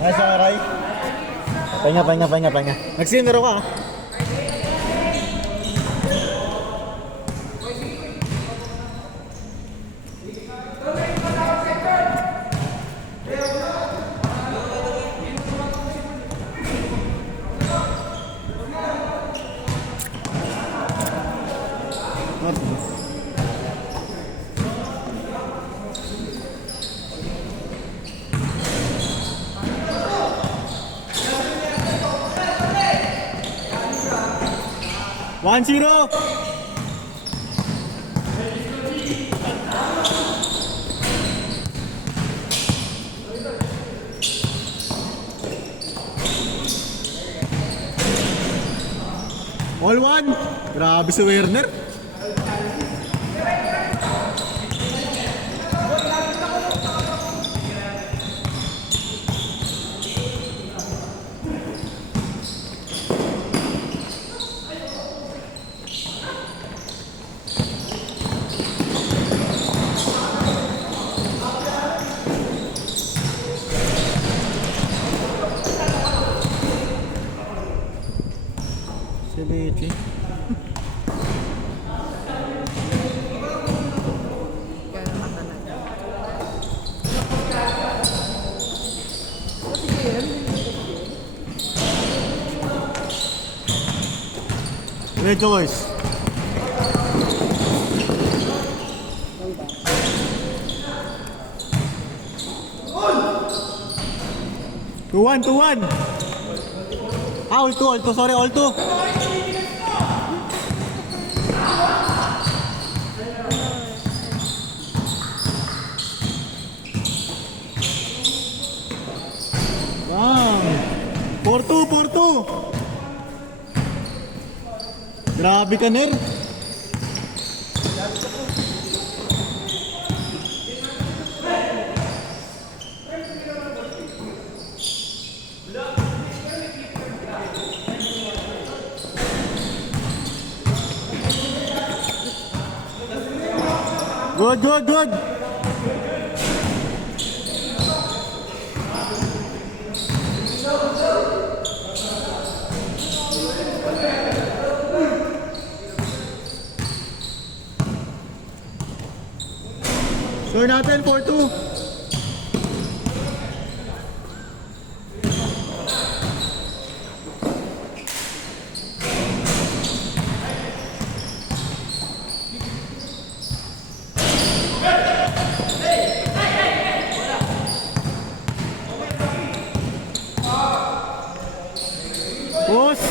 Nice, Aray. Pahinga. Nag-sinner ka. One zero. All one. Grabe si Werner. Sebechi. Great choice. Two one. All two, sorry, all two. Bang! 4-2. Grabe ka, Ner. Good. Score natin 4-2. Push.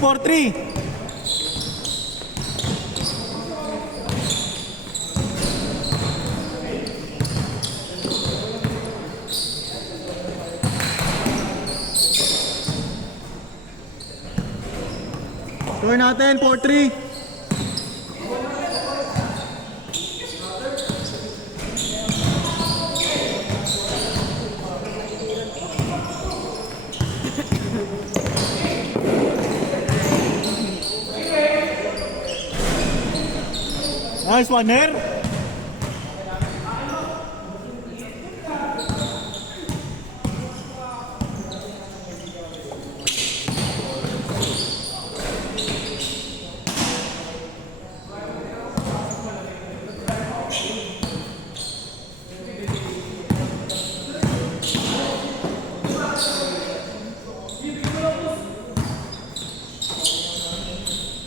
Four three. Score natin 4-3. Nice one, Ner.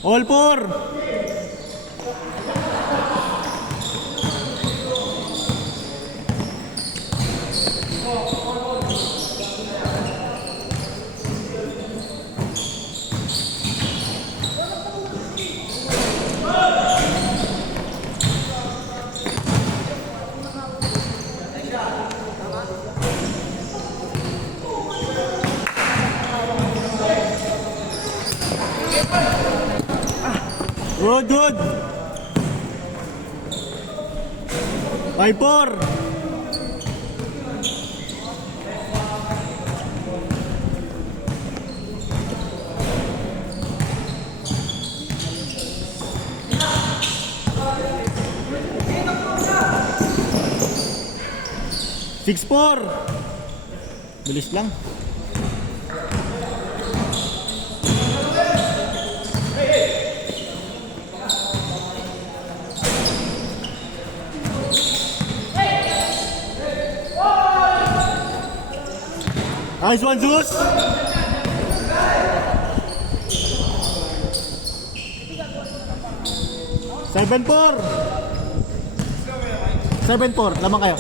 All four. Good. 5-4. 6-4. Bilis lang. Nice one, Zeus. 7-4. 7-4. Lamang kayo.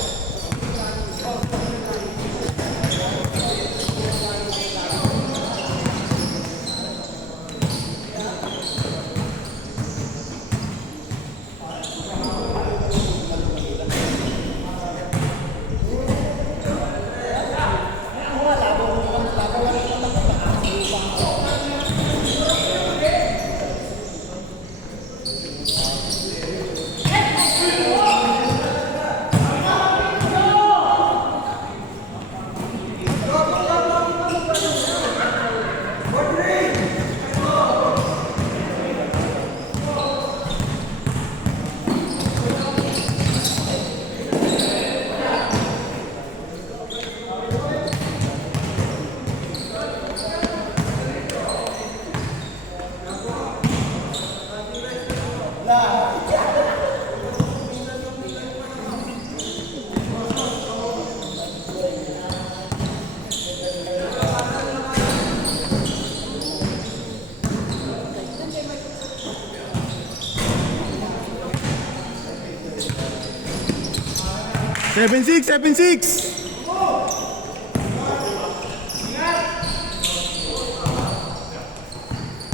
Seven six.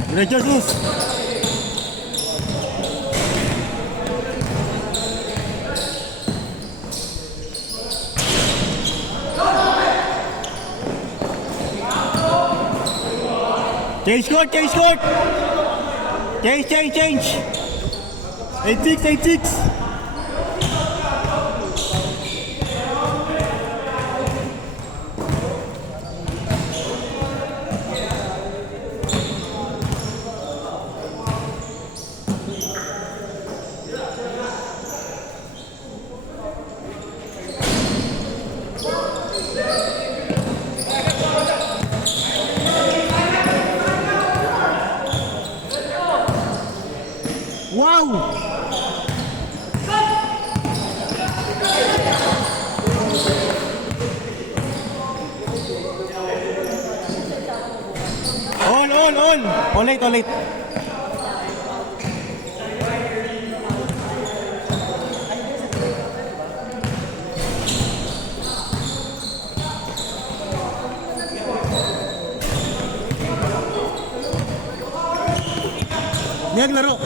Diretso, Zeus. Change court. Change. 8-6. Wow! All. Ulit. Naglaro.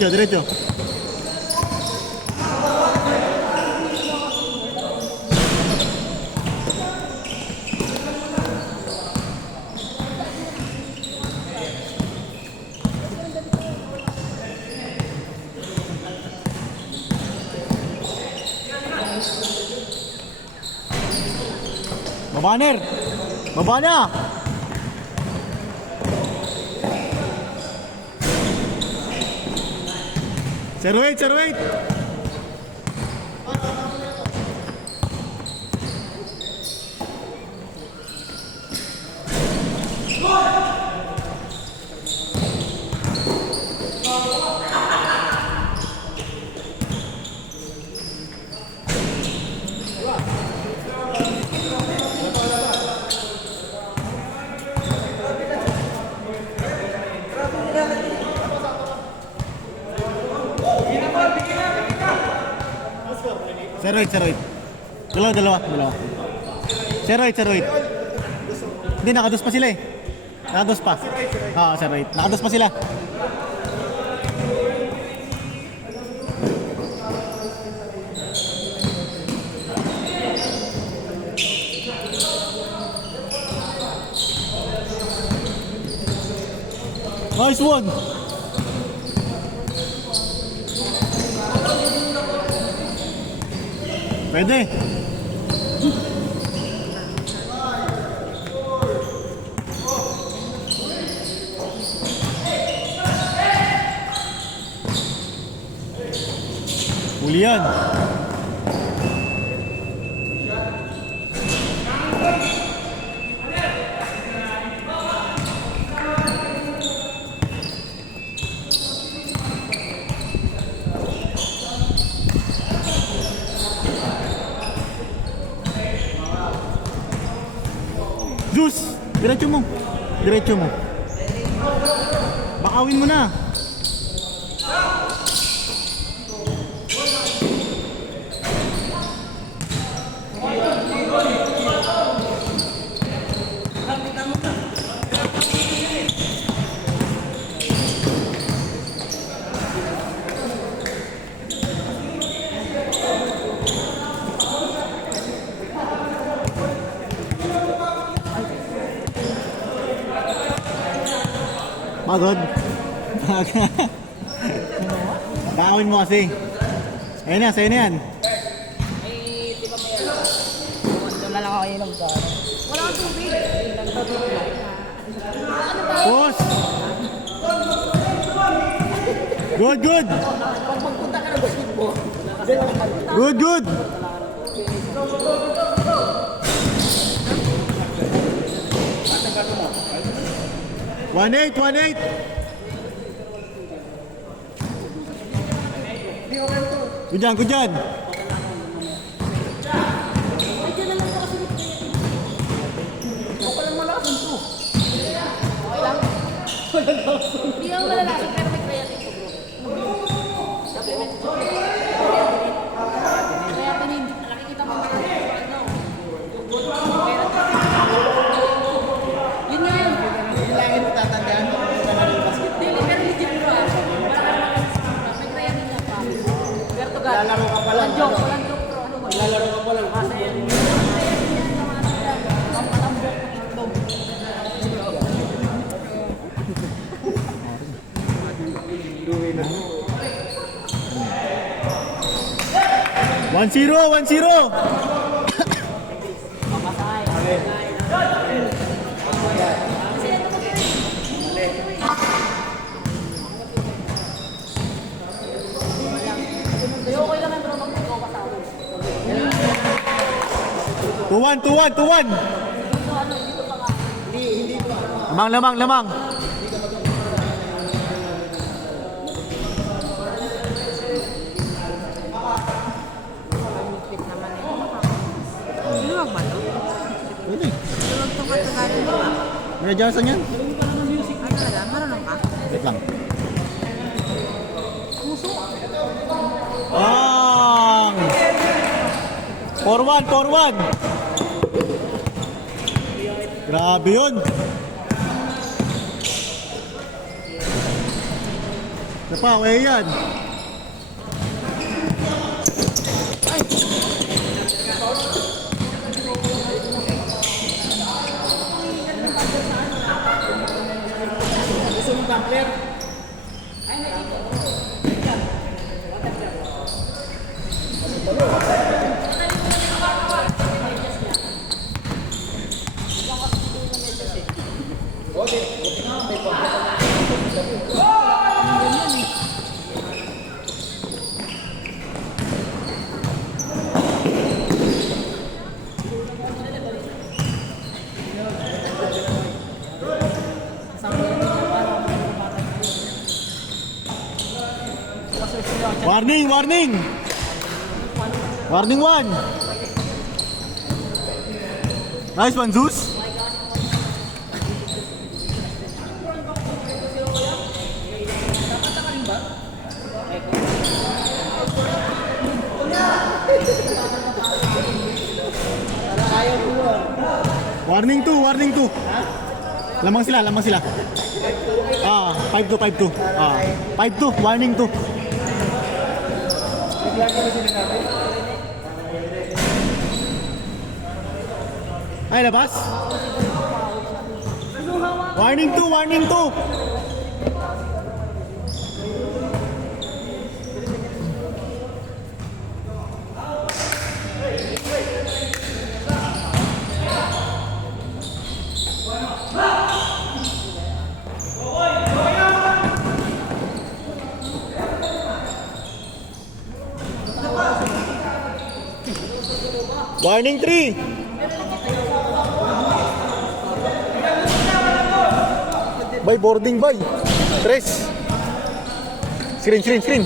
Derecho. Baba na. Zero eight. Zero eight. Dalawa. 0-8. Hindi, nakados pa sila eh. Nakados pa. 0-8. Nakados pa sila. Nice one. Pwede. Huli yan. Zeus! Diretso mo. Diretso mo. Bakawin mo na. Pagod. Bakawin mo kasi. Ayun na, sa'yo na yan. Ay, di ba may alam? Doon na lang ako inom ka. Wala kang tubig. Boss! Good, good! Pag magpunta ka ng basketball, Good, good! One eight, 1-8! Good yan, good yan! Hindi ako malalasan pero may creative bro. Supplement. Kaya pinindot na nakikita mo mga ano. Yun nga yun. kailangan mo tatandaan mo kung saan na yung basket. Hindi, pero legit bro. Wala ka naman may creative na pa. Pero to God. Lalaro ka pa lang. Walang joke bro. Ano ba? Lalaro ka pa lang. Kasi ang patambok ng itlog. 1-0, 1-0! Okay lang yan bro. Mag-go ka sa akin. 2-1, 2-1, 2-1! Lamang, lamang, lamang! Luwag ba to? Pwede. Luwag to katagalin di ba? May adjustan yan? Ay talaga, marunong ka? Wait lang. Bang! 4-1, 4-1! Grabe yun! Ito pa, way yan! Gusto mong bumper? Warning, warning! Warning 1! Nice one, Zeus! Warning 2, warning 2. Lamang sila, lamang sila. 5-2, 5-2. 5-2, warning 2. Ay, labas. Warning 2, warning 2. Warning 3. Bay, boarding bay. 3. Screen.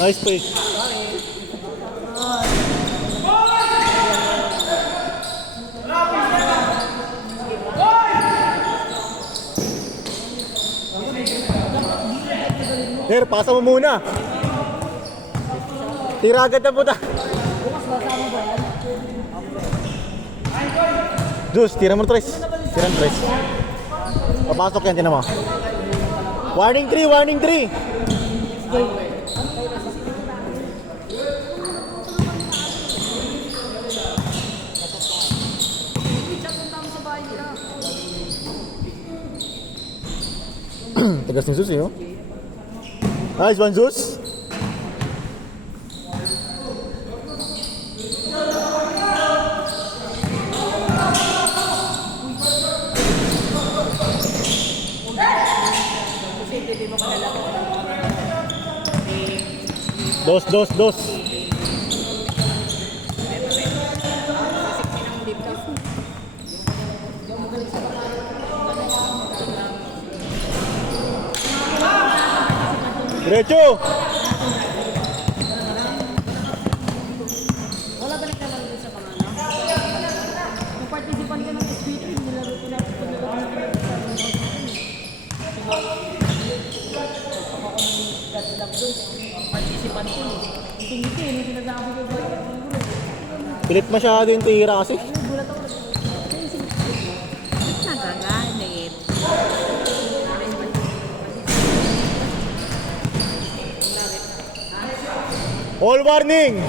Nice play. Sir, pasa mo muna. Tira agad na puta. Jus, tira mo 3. Tira mo 3. Papasok yan, tinan mo. Warning 3. Tegas ng Zeus eh, oh. Nice one, Zeus. Dos. Diretso. Wala ba nagkaroon din sa mga ano? Kung participant ka ng SBT, nilaro ko na participant ko eh. Hindi yung sinasabi ko ba? Pilit masyado yung tira kasi. Nagagalit. All warning.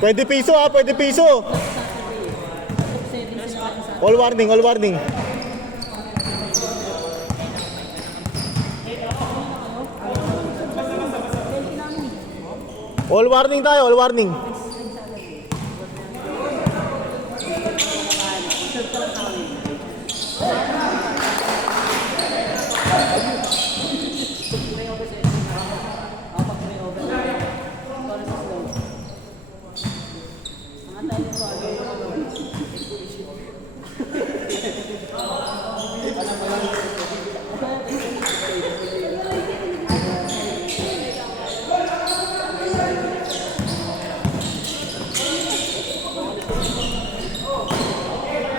20 piso ha, 20 piso. All warning. All warning tayo, all warning.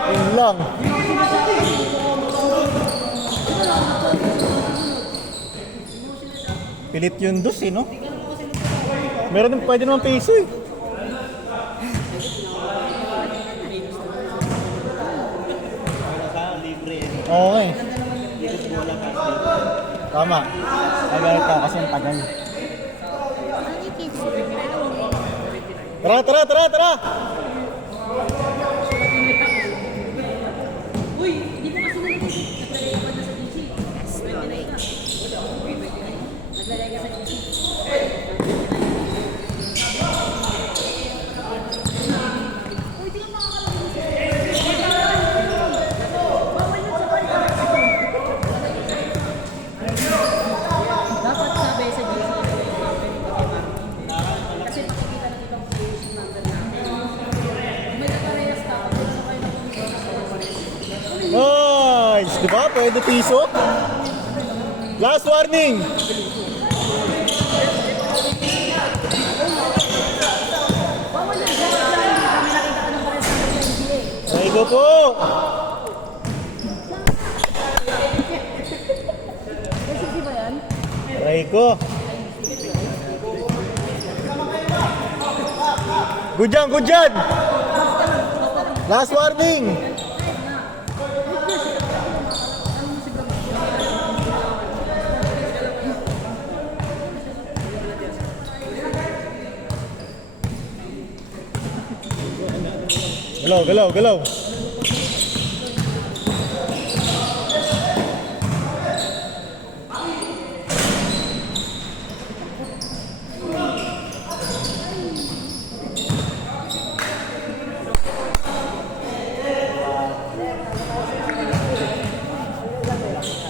Yun lang. Pilit yung dos eh, no? Meron din, pwede naman piso eh. Okay. Tama. Nagalit ako kasi ang tagal. Tara! Uy, hindi ko kasi naglalagay pa na sa DC. Naglalagay ka sa DC. Uy, di ka dapat sabi sa DC kasi makikita na ibang position number natin. May nakarehas ka pag sa kayo na Nice! Diba? Pwede piso. Last warning! Ay ko po! SCC ba yan? Aray ko! Good dyan! Last warning! Galaw!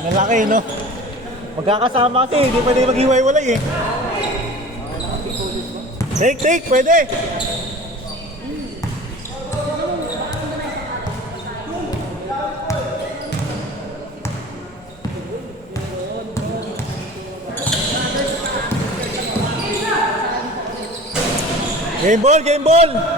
Malaki, no? Magkakasama kasi, hindi pwede maghiwalay eh. Take, pwede. Game ball, game ball.